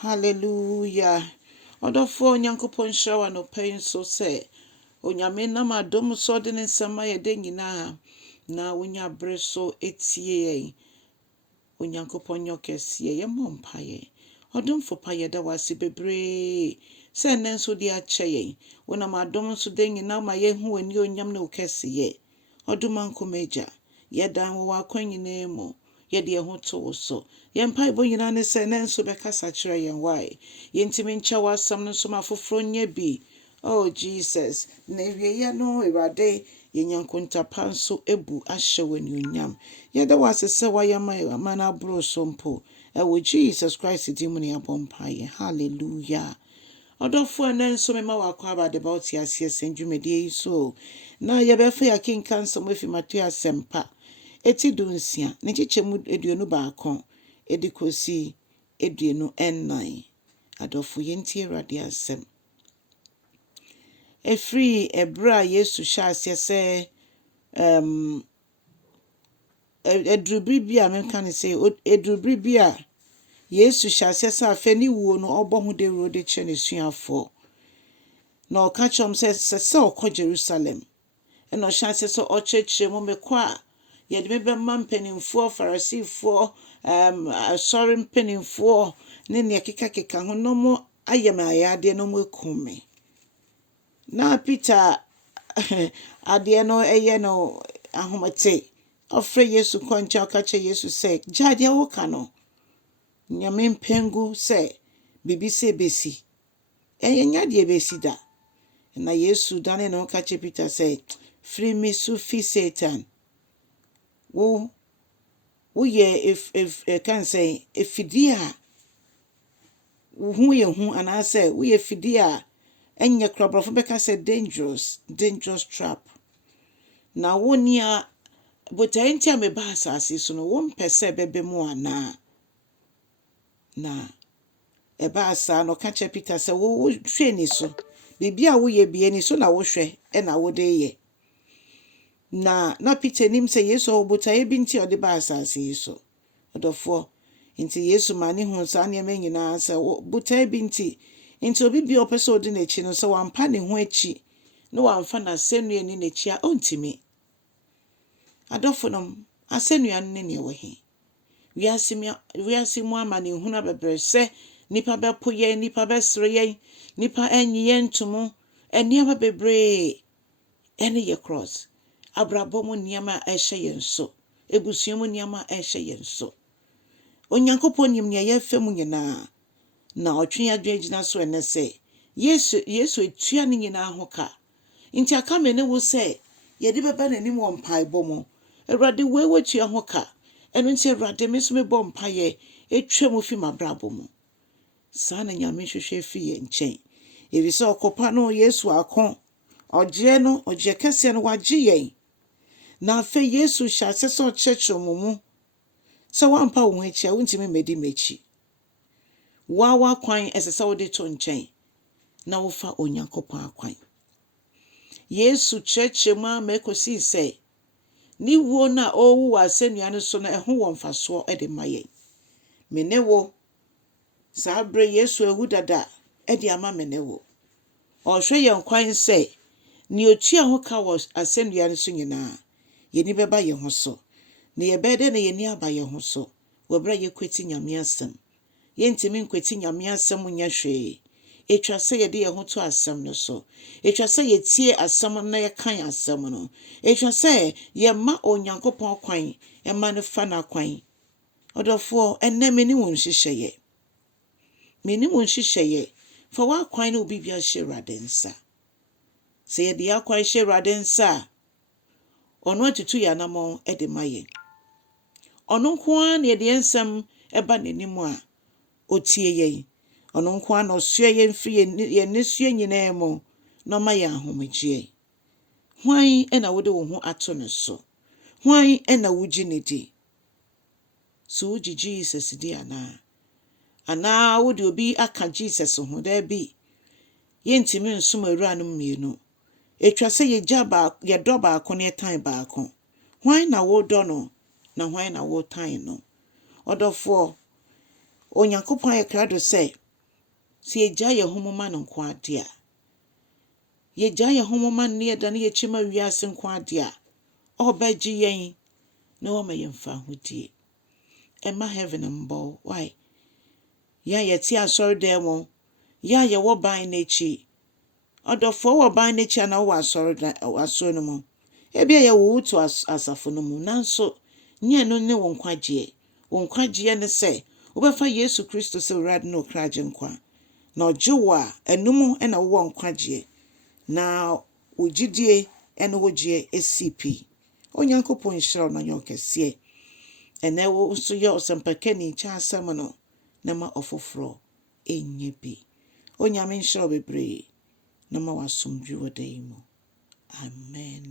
Hallelujah. Odofo Nyankopon shawa no pain so say. Onyame nam adom so de ne nsema ye de nyina na wonya bre so etie. Onyankopon nyokese ye mompaye. Odomfo paye da wase bebre. Se ne nso de ache ye. Wonam adom so de nyina ma ye hu ani onyam na okese ye. Odumankomeja. Ye dan wo akwanyina mu. Ye de ho to so. Ye mpa bo nyina ne se ne nso be kasa kire ye why. Ye ntimi ncha wasam no so mafoforo nya bi. Oh Jesus, na wiye no Ewurade ye nyankonta panso ebu ahye wani onyam. Ye da wase se wayama mana bro so mpo. Ewo Jesus Christ di mu ne abompaye. Hallelujah. Odofo na nso me ma wakwa about about yase senjumedie so. Na ye be fa yakin kanso mafi matu asempa. Eti dunsia ne chichemu eduonu baako edikosi eduonu ennan. Adofo yentie Awurade asem. Efri ebra Yesu hyase se edrubri bia menka ne se edrubri bia Yesu hyase se afani wuo no obohu de rode che ne suafo na okachom se okọ Jerusalem eno hyase se ochechire mo mekwa ye de mebe mampanimfo farisifo sorry mpanimfo ne ne keka ho no mo ayemayade no mo ekume na Peter ade no eye no ahomete ofre Yesu kwancha okache Yesu se jade woka no nyame mpengu se bibi se besi enya de besi da na Yesu da ne no okache Peter se free me sufi Satan wo ye if can say efidia wo ye hu ana say wo ye fidia enye krobrofo beka say dangerous trap na wonia botaintia me ba asase so no wo mpese bebe mu ana na eba asa no ka che Peter say wo hwe ni so bibia wo ye bie ni so na wo hwe e na wo de ye na Peter nim say Yesu obotaye bi nti ode ba asase so odofo nti Yesu mani hu sa ne me nyina say botaye bi nti obi bi opese odi na chi no so wampa ne ho achi no wamfa na senua ni na chi a ontimi adofo nom asenua ne ne wo he wiase mu ama ne huna bebre se nipa bepo ye nipa besre ye nipa enyi ye ntumu eniaba bebre ene ye cross abrabom niama ehye ye nso ebusuom niama ehye ye nso onyankopon nim ne ye fam nyina na otwe adwagina so ene se Yesu etua ne nyina ho ka nti aka me ne wo se ye de beba nanim wo mpaebom Awurade we wetua ho ka eno nti Awurade me so me bom mpae etwa fi mabrabom sa na nyame hwehwe fi ye nchen ebi se okopa no Yesu akon oje kese no wagye ye na fe Yesu hyase so chechromumu se wampa wo achi a wontimi medi mechi wa kwan esese wo de to nchen na wo fa onyankopon akwan Yesu chechema mekosi se ni wo na owu asenua ne so na eho wo mfaso de maye mene wo sabre Yesu ehu dada de ama mene wo ohwe ye nkwan se ni otua ho ka wo asenua ne so nyina ye ni beba ye ho so ne ye bede ne ye ni aba ye ho so wo bra ye kweti nyame asem ye ntimi nkweti nyame asem nya hwe etwa se ye de ye ho to asem no so etwa se ye tie asem na ye kan asem no etwa se ye ma onyankopon kwan e ma ne fa na kwan odofo enne meni won hihye ye for wa kwan no obi bia hye radensa se ye de akwan hye radensa ono atutu ya namo e de maye ono nko an ye de ensem e ba nenimu a otie ye ono nko an osue ye mfi ye nesue nyina mu no ma ya ahomegye hwan e na wode wo ho ato ne so hwan e na wuji ne di so wuji Jesus di ana wode obi aka Jesus ho da bi ye ntimi nsum awura no mienu etwa se ye jaba ye do baako ne tan baako hwan na wo do no na hwan na wo tan no odofo onyankopon ye krado se Si yɛgya yɛn ho ma no nko ade a, yɛgya yɛn ho ma no ne yɛda ne yɛkyima wiase nko ade a, ɔbɛgye yɛn na ɔma yɛn mfa ahodie. Ɛma heaven mbɔ. Why? Ya yɛte asɔredan mu, ya yɛwɔ ban n'akyi. Ɔdɔfoɔ wɔ ban n'akyi ana wɔ asɔre no mu. Ebia yɛwɔ wotu asafo no mu, nanso nyɛ no ne wo nkwagyeɛ. Wo nkwagyeɛ ne sɛ, wobɛfa Yesu Kristo sɛ Awurade ne okragye nkwa. Na ɔgye wo a, ɛnum ɛna wowɔ nkwagyeɛ. Na wo gyidie ɛne wo gyeɛ esipi. Onyankopɔn nhyira wo na ɔnyɛ ɔkɛseɛ. Ɛnɛ wo nso yɛ ɔsɛmpakani kyɛ asɛm no na ma ɔfoforɔ ɛnyɛ bi. Onyame nhyira wo bebree na ma wasomdwe wɔ da yi mu. Amen.